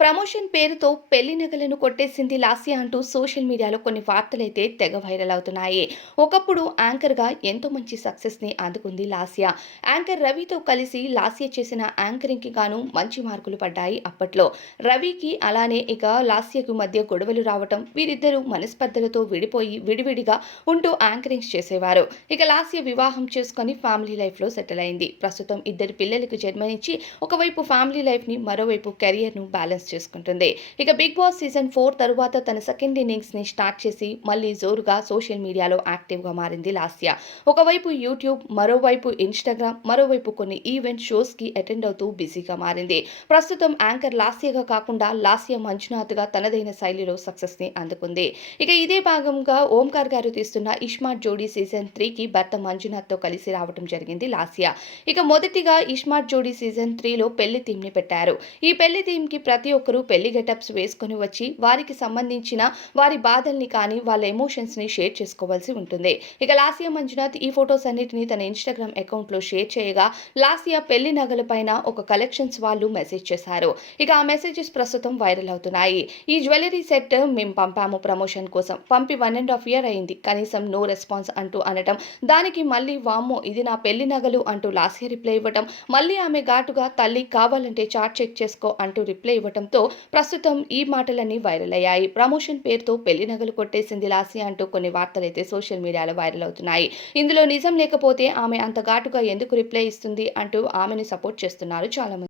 Promotion పేరుతో పెళ్లి నగలను కొట్టేసింది లాస్య అంటూ సోషల్ మీడియాలో కొన్ని వార్తలైతే తెగ వైరల్ అవుతున్నాయి. ఒకప్పుడు యాంకర్‌గా ఎంతో మంచి సక్సెస్‌ని అందుకుంది లాస్య. యాంకర్ రవితో కలిసి లాస్య చేసిన యాంకరింగ్‌కి గాను మంచి మార్కులు పడ్డాయి అప్పట్లో. రవికి అలానే ఇక లాస్యకు మధ్య గొడవలు రావటం, వీరిద్దరూ మనస్పర్ధలతో విడిపోయి విడివిడిగా ఉంటూ యాంకరింగ్స్ చేసేవారు. ఇక లాస్య వివాహం చేసుకొని ఫ్యామిలీ లైఫ్‌లో సెటిల్ అయింది. ప్రస్తుతం ఇద్దరు పిల్లలకు జన్మనిచ్చి ఒకవైపు ఫ్యామిలీ లైఫ్‌ని మరోవైపు కెరియర్‌ను బ్యాలెన్స్ చేసుకుంటుంది. ఇక బిగ్ బాస్ సీజన్ 4 తరువాత తన సెకండ్ ఇన్నింగ్స్ ని స్టార్ట్ చేసి మళ్ళీ జోరుగా సోషల్ మీడియాలో యాక్టివ్ గా మారింది లాస్య. ఒకవైపు యూట్యూబ్, మరోవైపు ఇన్‌స్టాగ్రామ్, మరోవైపు కొన్ని ఈవెంట్ షోస్ కి అటెండ్ అవుతూ బిజీగా మారింది. ప్రస్తుతం యాంకర్ లాస్యగా కాకుండా లాస్య మంజునాథ్ గా తనదైన శైలిలో సక్సెస్ ని అందుకుంది. ఇక ఇదే భాగంగా ఓంకార్ గారు తీస్తున్న ఇస్మార్ట్ జోడీ సీజన్ 3 కి భర్త మంజునాథ్ తో కలిసి రావడం జరిగింది లాస్య. ఇక మొదటిగా ఇస్మార్ట్ జోడీ సీజన్ 3 లో పెళ్లి థీమ్ ని పెట్టారు. ఈ పెళ్లి థీమ్ కి ప్రతి ఒక్కరూ పెళ్లి గెటప్స్ వేసుకొని వచ్చి వారికి సంబంధించిన వారి బాధల్ని కానీ వాళ్ళ ఎమోషన్స్ ని షేర్ చేసుకోవాల్సి ఉంటుంది. ఇక లాస్య మంజునాథ్ ఈ ఫొటోస్ అన్నిటిని తన ఇన్‌స్టాగ్రామ్ అకౌంట్ లో షేర్ చేయగా లాస్య పెళ్లి నగల పైన ఒక కలెక్షన్స్ వాళ్ళు మెసేజ్ చేశారు. ఇక ఆ మెసేజెస్ ప్రస్తుతం వైరల్ అవుతున్నాయి. ఈ జ్యువెలరీ సెట్ మేము పంపాము ప్రమోషన్ కోసం. పంపి 1.5 ఇయర్ అయింది. కనీసం నో రెస్పాన్స్ అంటూ అనటం, దానికి మళ్ళీ వామ్మో ఇది నా పెళ్లి నగలు అంటూ లాస్య రిప్లై ఇవ్వటం, మళ్ళీ ఆమె ఘాటుగా తల్లి కావాలంటే చార్ట్ చెక్ చేసుకో అంటూ రిప్లై ఇవ్వటంతో ప్రస్తుతం ఈ మాటలన్నీ వైరల్ అయ్యాయి. ప్రమోషన్ పేరుతో పెళ్లి నగలు కొట్టేసింది లాస్య అంటూ కొన్ని వార్తలైతే సోషల్ మీడియాలో వైరల్ అవుతున్నాయి. ఇందులో నిజం లేకపోతే ఆమె అంత ఘాటుగా ఎందుకు రిప్లై ఇస్తుంది అంటూ ఆమెని సపోర్ట్ చేస్తున్నారు చాలామంది.